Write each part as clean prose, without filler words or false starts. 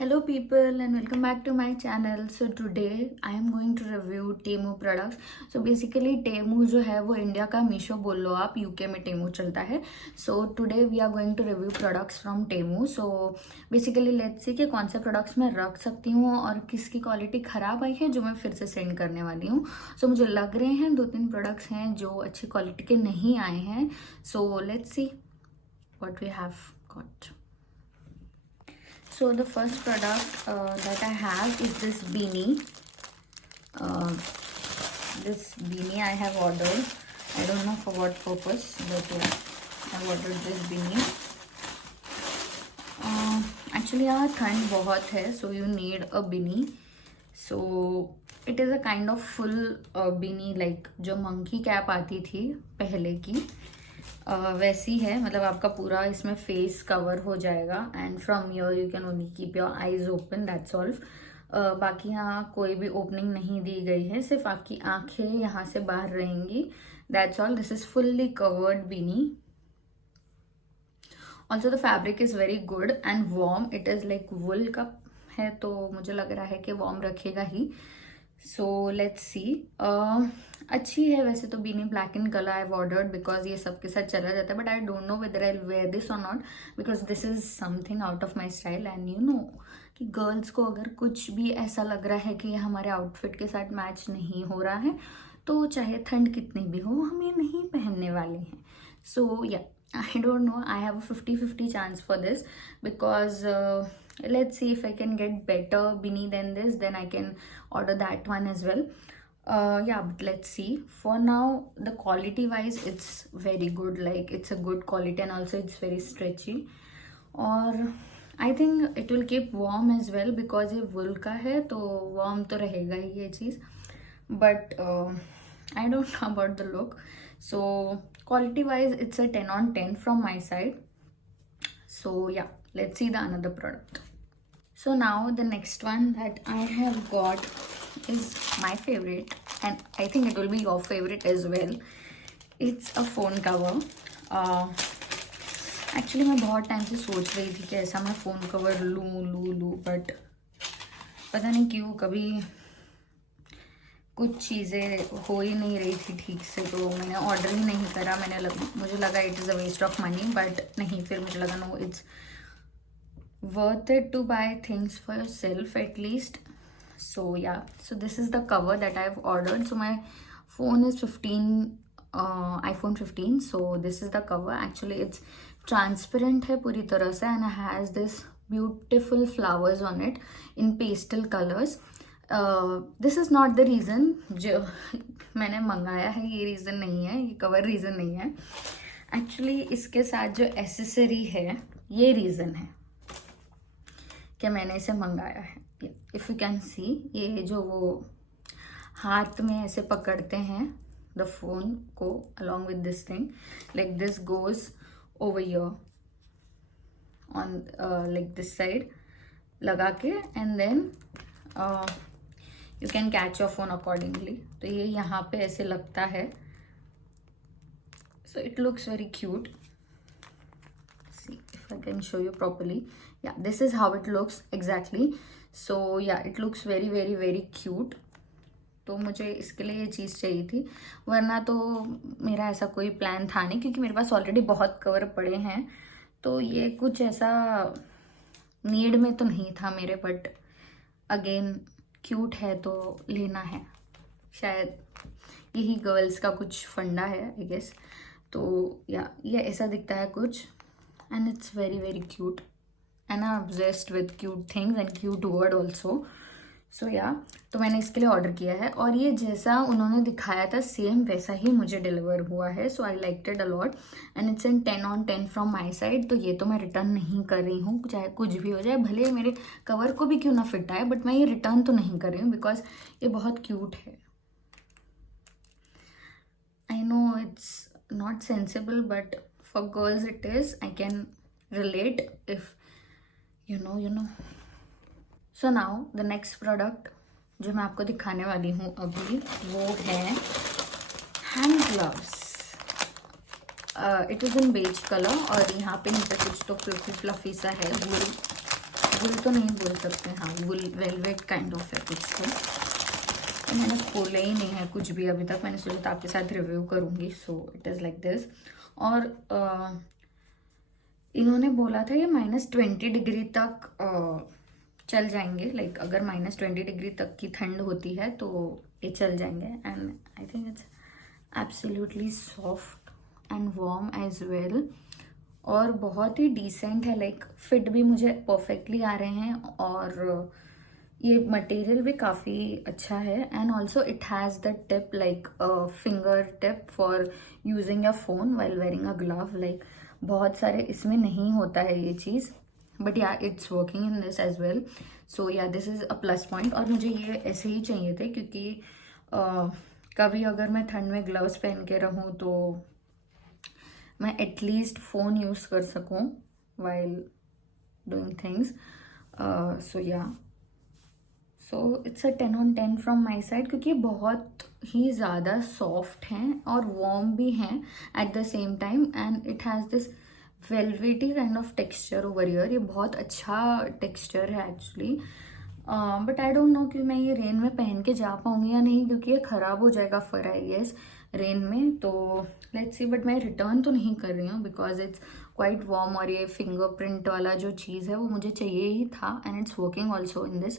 Hello people and welcome back to my channel. So today I am going to review Temu products. So basically Temu जो है वो India का मीशो बोल लो आप, UK में Temu चलता है. So today we are going to review products from Temu. So basically let's see कि कौन से products मैं रख सकती हूँ और किसकी क्वालिटी ख़राब आई है जो मैं फिर से सेंड करने वाली हूँ. So मुझे लग रहे हैं 2-3 products हैं जो अच्छी क्वालिटी के नहीं आए हैं. So let's see what we have got. So the first product that I have is this beanie. This beanie I have ordered. I don't know for what purpose, but yeah, I ordered this beanie. Actually यहाँ ठंड बहुत है, so you need a beanie. So it is a kind of full beanie, like जो monkey cap आती थी पहले की वैसी है. मतलब आपका पूरा इसमें फेस कवर हो जाएगा and from your you can only keep your eyes open, that's all. बाकी यहाँ कोई भी ओपनिंग नहीं दी गई है, सिर्फ आपकी आंखें यहाँ से बाहर रहेंगी, that's all. This is fully covered beanie. Also the fabric is very good and warm. It is like wool का है तो मुझे लग रहा है कि वार्म रखेगा ही. So let's see. अच्छी है वैसे तो beanie. Black in colour I ordered because ये सबके साथ चला जाता है, but I don't know whether I wear this or not because this is something out of my style. And you know कि गर्ल्स को अगर कुछ भी ऐसा लग रहा है कि ये हमारे आउटफिट के साथ मैच नहीं हो रहा है तो चाहे ठंड कितनी भी हो हमें नहीं पहनने वाले हैं. सो या I don't know. I have a 50-50 chance for this because let's see if I can get better beanie than this, then I can order that one as well. Yeah, but let's see. For now, the quality wise, it's very good. Like it's a good quality and also it's very stretchy. और I think it will keep warm as well because ये wool का है तो warm तो रहेगा ही ये चीज़. But I don't know about the look. So quality wise it's a 10 on 10 from my side. So yeah, let's see the another product. So now the next one that I have got is my favorite and I think it will be your favorite as well. It's a phone cover. Actually मैं बहुत time से सोच रही थी कि ऐसा मैं phone cover लूँ बट पता नहीं क्यों कभी कुछ चीज़ें हो ही नहीं रही थी ठीक से, तो मैंने ऑर्डर ही नहीं करा. मुझे लगा it is a waste of money, but नहीं, फिर मुझे लगा no, it's worth it to buy things for yourself at least. So yeah, so this is the cover that I have ordered. So my phone is iPhone 15. So this is the cover. Actually it's transparent है पूरी तरह से and has this beautiful flowers on it in pastel colours. This is not the reason जो मैंने मंगाया है, ये reason नहीं है, ये कवर रीज़न नहीं है. एक्चुअली इसके साथ जो एसेसरी है ये रीज़न है कि मैंने इसे मंगाया है. इफ़ यू कैन सी, ये जो वो हाथ में ऐसे पकड़ते हैं द फोन को along with this thing, like this goes over your on like this side लगा के and then you can catch your phone accordingly. तो ये यहाँ पे ऐसे लगता है. So it looks very cute. See if I can show you properly. Yeah this is how it looks exactly. So yeah it looks very very very cute. तो मुझे इसके लिए ये चीज़ चाहिए थी, वरना तो मेरा ऐसा कोई प्लान था नहीं क्योंकि मेरे पास ऑलरेडी बहुत कवर पड़े हैं. तो ये कुछ ऐसा नीड में तो नहीं था मेरे, बट अगेन क्यूट है तो लेना है. शायद यही गर्ल्स का कुछ फंडा है आई गेस. तो या ये ऐसा दिखता है कुछ and it's very very cute and I am obsessed with cute things and cute word also. So yeah, तो मैंने इसके लिए ऑर्डर किया है और ये जैसा उन्होंने दिखाया था सेम वैसा ही मुझे डिलीवर हुआ है. So I liked it a lot and it's in 10 on 10 from my side. तो ये तो मैं रिटर्न नहीं कर रही हूँ, चाहे कुछ भी हो जाए, भले मेरे कवर को भी क्यों ना फिट आए, बट मैं ये रिटर्न तो नहीं कर रही हूँ बिकॉज ये बहुत क्यूट है. I know it's not sensible but for girls it is. I can relate if you know. So now the next product जो मैं आपको दिखाने वाली हूँ अभी वो है hand gloves. It is in beige colour और यहाँ पे नीचे कुछ तो फ्लफी सा है. वुल तो नहीं बोल सकते, हाँ वुल वेलवेट काइंड ऑफ है कुछ तो मैंने खोले ही नहीं है कुछ भी अभी तक। मैंने सोचा था आपके साथ रिव्यू करूँगी। So it is like this. और इन्होंने बोला था ये -20 डिग्री तक चल जाएंगे। लाइक अगर -20 डिग्री तक की ठंड होती है तो ये चल जाएंगे। And I think it's absolutely soft and warm as well. और बहुत ही डिसेंट है, लाइक फिट भी मुझे परफेक्टली आ रहे हैं। और ये मटेरियल भी काफ़ी अच्छा है। And also it has the tip like finger tip for using a phone while wearing a glove. Like बहुत सारे इसमें नहीं होता है ये चीज़, but yeah it's working in this as well. So yeah this is a plus point. और मुझे ये ऐसे ही चाहिए थे क्योंकि कभी अगर मैं ठंड में ग्लव्स पहन के रहूँ तो मैं एटलीस्ट फ़ोन यूज़ कर सकूँ while doing things. So yeah so it's a 10/10 from my side, क्योंकि ये बहुत ही ज़्यादा सॉफ्ट हैं और वार्म भी हैं at the same time. And it has this velvety kind of texture over year. ये बहुत अच्छा टेक्सचर है actually. But I don't no कि मैं ये रेन में पहन के जा पाऊंगी या नहीं, क्योंकि ये ख़राब हो जाएगा फर आई गेस रेन में। तो लेट्स सी। बट मैं रिटर्न तो नहीं कर रही हूँ बिकॉज इट्स क्वाइट वार्म। और ये फिंगरप्रिंट वाला जो चीज़ है वो मुझे चाहिए ही था। And it's working also in this.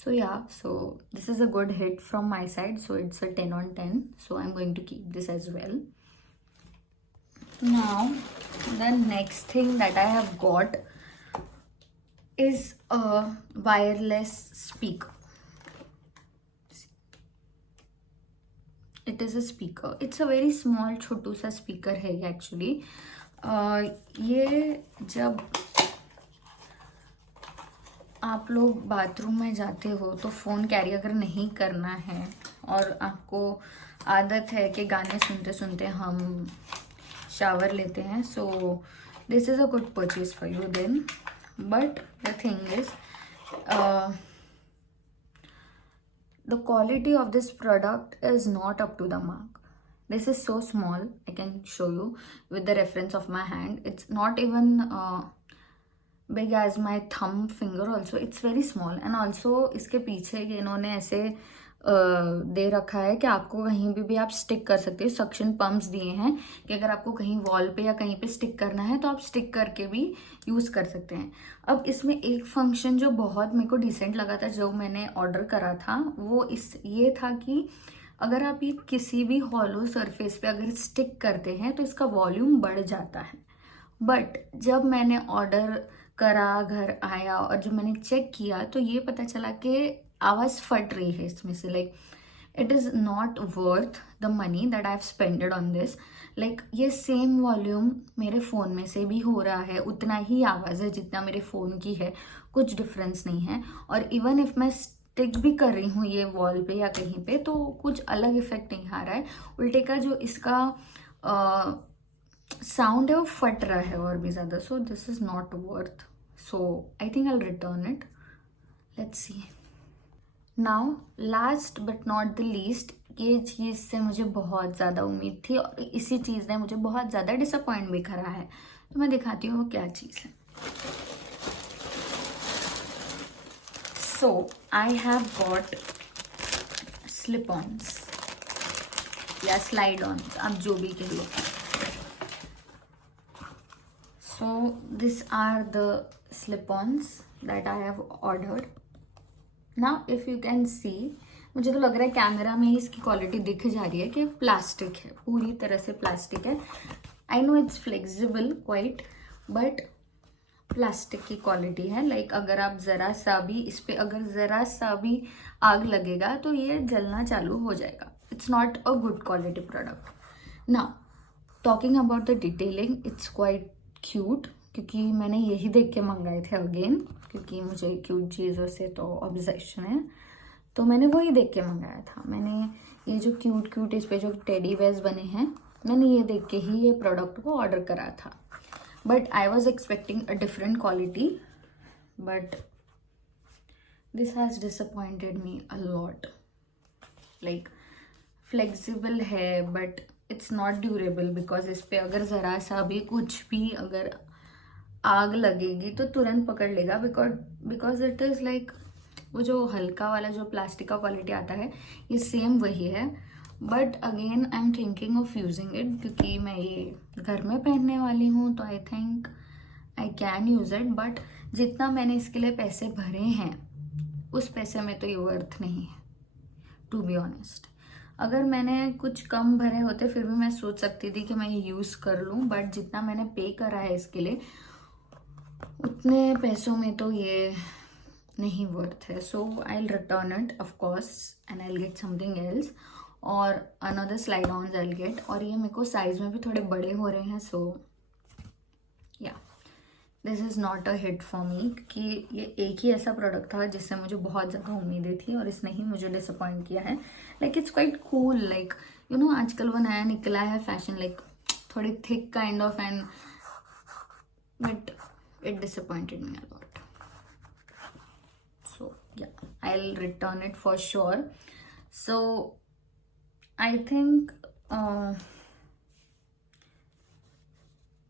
So yeah, so this is a good hit from my side. So it's a 10/10. So I'm going to keep this as well. Now, the next thing that I have got is a wireless speaker. It is a speaker. It's a very small छोटू सा speaker है ये actually. ये जब आप लोग bathroom में जाते हो तो फ़ोन कैरी अगर नहीं करना है और आपको आदत है कि गाने सुनते सुनते हम शावर लेते हैं, so this is a good purchase for you then. But the thing is the quality of this product is not up to the mark. This is so small, I can show you with the reference of my hand. It's not even big as my thumb finger also. It's very small. And also इसके पीछे इन्होंने ऐसे दे रखा है कि आपको कहीं भी आप स्टिक कर सकते हो। सक्शन पम्प्स दिए हैं कि अगर आपको कहीं वॉल पे या कहीं पे स्टिक करना है तो आप स्टिक करके भी यूज़ कर सकते हैं। अब इसमें एक फंक्शन जो बहुत मेरे को डिसेंट लगा था जो मैंने ऑर्डर करा था वो ये था कि अगर आप ये किसी भी हॉलो सरफेस पे अगर स्टिक करते हैं तो इसका वॉल्यूम बढ़ जाता है। बट जब मैंने ऑर्डर करा, घर आया और जब मैंने चेक किया तो ये पता चला कि आवाज़ फट रही है इसमें से। Like it is not worth the money that I have spended on this. Like ये सेम वॉल्यूम मेरे फ़ोन में से भी हो रहा है, उतना ही आवाज़ है जितना मेरे फ़ोन की है, कुछ डिफरेंस नहीं है। और इवन इफ़ मैं स्टिक भी कर रही हूँ ये वॉल पे या कहीं पे तो कुछ अलग इफेक्ट नहीं आ रहा है। उल्टे का जो इसका साउंड है वो फट रहा है और भी ज़्यादा। सो this is not worth. So I think I will return it. Let's see. Now last but not the least, ये चीज़ से मुझे बहुत ज़्यादा उम्मीद थी और इसी चीज़ ने मुझे बहुत ज़्यादा डिसअपॉइंट भी करा है। तो मैं दिखाती हूँ वो क्या चीज़ है। So I have got slip ons या स्लाइड ऑन्स, आप जो भी कह लो। So this are the slip-ons that I have ordered. Now if you can see, मुझे तो लग रहा है कैमरा में ही इसकी क्वालिटी दिख जा रही है कि प्लास्टिक है, पूरी तरह से प्लास्टिक है। I know it's flexible quite, but plastic की क्वालिटी है। लाइक अगर आप ज़रा सा भी इस पर अगर ज़रा सा भी आग लगेगा तो ये जलना चालू हो जाएगा। It's not a good quality product. Now talking about the detailing, it's quite cute, क्योंकि मैंने यही देख के मंगाए थे अगेन, क्योंकि मुझे क्यूट चीज़ों से तो ऑब्सेशन है, तो मैंने वही देख के मंगाया था। मैंने ये जो क्यूट इस पे जो टेडी बेयर्स बने हैं, मैंने ये देख के ही ये प्रोडक्ट को ऑर्डर करा था। But I was expecting a different quality, but this has disappointed me a lot. Like flexible है but it's not durable, because इस पर अगर ज़रा सा भी कुछ भी अगर आग लगेगी तो तुरंत पकड़ लेगा, बिकॉज इट इज़ लाइक वो जो हल्का वाला जो प्लास्टिक का क्वालिटी आता है ये सेम वही है, but again I am thinking of using it क्योंकि मैं ये घर में पहनने वाली हूँ, तो I think I can use it. But जितना मैंने इसके लिए पैसे भरे हैं उस पैसे में तो ये वर्थ नहीं है, टू बी ऑनेस्ट। अगर मैंने कुछ कम भरे होते फिर भी मैं सोच सकती थी कि मैं ये यूज़ कर लूँ, बट जितना मैंने पे करा है इसके लिए उतने पैसों में तो ये नहीं वर्थ है। So I will return it of course and I will get something else, और another slide on I will get. और ये मेरे को साइज में भी थोड़े बड़े हो रहे हैं, सो yeah this is not a hit for me, क्योंकि ये एक ही ऐसा प्रोडक्ट था जिससे मुझे बहुत ज़्यादा उम्मीदें थी और इसने ही मुझे डिसअपॉइंट किया है। Like it's quite cool, like you know आजकल वो नया निकला है फैशन, लाइक थोड़ी thick kind of, and but it disappointed me a lot. So yeah, I'll return it for sure. So I think I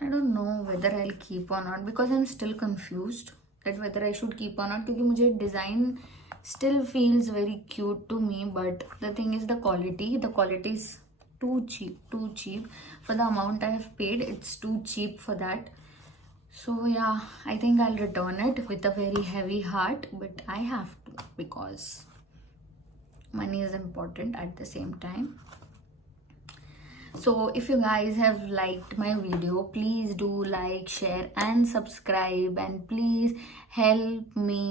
don't know whether I'll keep or not, because I'm still confused that whether I should keep or not, क्योंकि मुझे design still feels very cute to me, but the thing is the quality is too cheap for the amount I have paid. It's too cheap for that. So yeah, I think I'll return it with a very heavy heart, but I have to because money is important at the same time. So if you guys have liked my video, please do like, share and subscribe, and please help me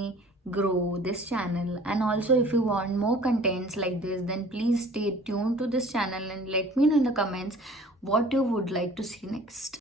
grow this channel. And also if you want more contents like this, then please stay tuned to this channel and let me know in the comments what you would like to see next.